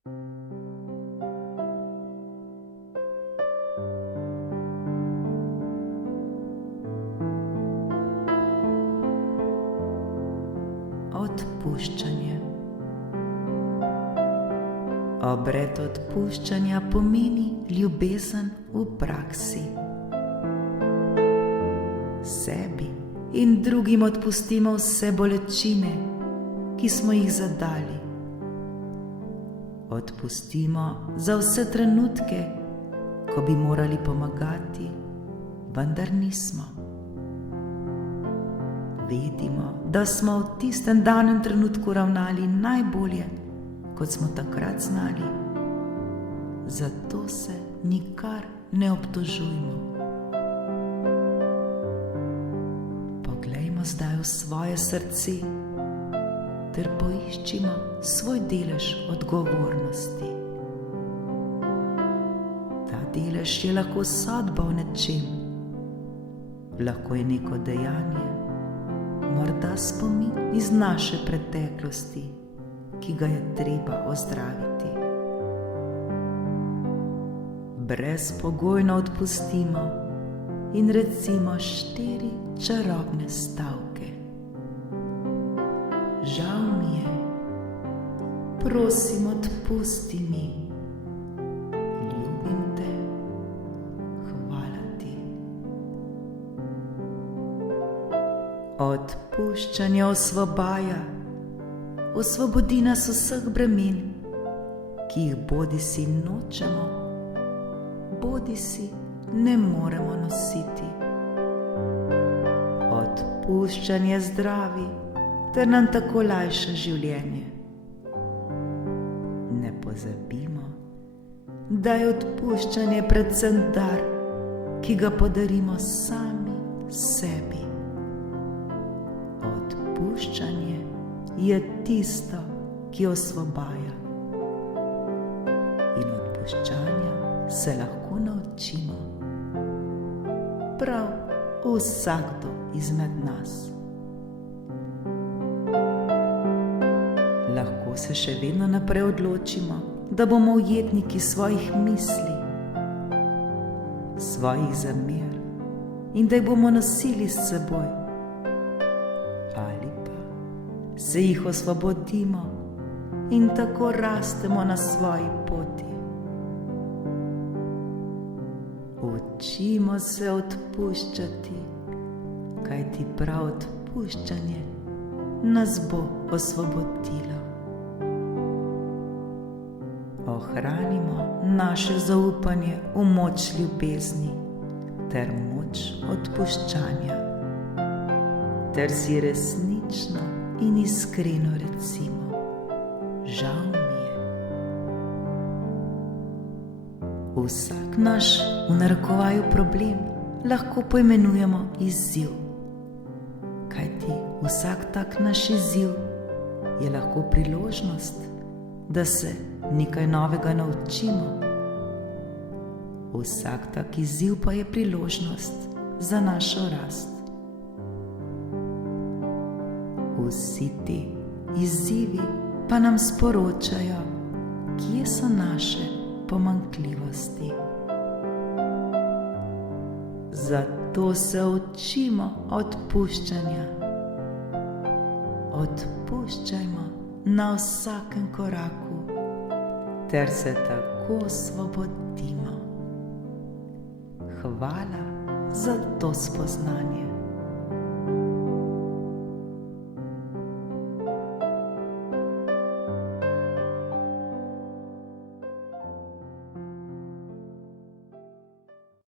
Odpuščanje. Obred odpuščanja pomeni ljubezen v praksi. Sebi in drugim odpustimo vse bolečine, ki smo jih zadali. Odpustimo za vse trenutke, ko bi morali pomagati, vendar nismo. Vedimo, da smo v tistem danem trenutku ravnali najbolje, kot smo takrat znali. Zato se nikar ne obtožujmo. Poglejmo zdaj v svoje srce ter poiščimo svoj delež odgovornosti. Ta delež je lahko sodba o nečem, lahko je neko dejanje, morda spomin iz naše preteklosti, ki ga je treba ozdraviti. Brezpogojno odpustimo in recimo 4 čarobne stavke. Žal mi je, prosim, odpusti mi. Ljubim te, hvala ti. Odpuščanje osvobaja, osvobodi nas vseh bremen, ki jih bodisi nočemo, bodisi ne moremo nositi. Odpuščanje zdravi ter nam tako lajša življenje. Ne pozabimo, da je odpuščanje predvsem dar, ki ga podarimo sami sebi. Odpuščanje je tisto, ki osvobaja. In odpuščanja se lahko naučimo prav vsakdo izmed nas. Lahko se še vedno naprej odločimo, da bomo ujetniki svojih misli, svojih zamer in da jih bomo nosili s seboj. Ali pa se jih osvobodimo in tako rastemo na svoji poti. Učimo se odpuščati, kajti prav odpuščanje nas bo osvobodilo. Ohranimo naše zaupanje v moč ljubezni ter moč odpuščanja, ter si resnično in iskreno recimo: žal mi je. Vsak naš v narekovaju problem lahko poimenujemo izziv, kajti vsak tak naš izziv je lahko priložnost, da se nekaj novega naučimo. Vsak tak izziv pa je priložnost za našo rast. Vsi ti izzivi pa nam sporočajo, kje so naše pomanjkljivosti. Zato se učimo odpuščanja. Odpuščajmo na vsakem koraku ter se tako osvobodimo. Hvala za to spoznanje.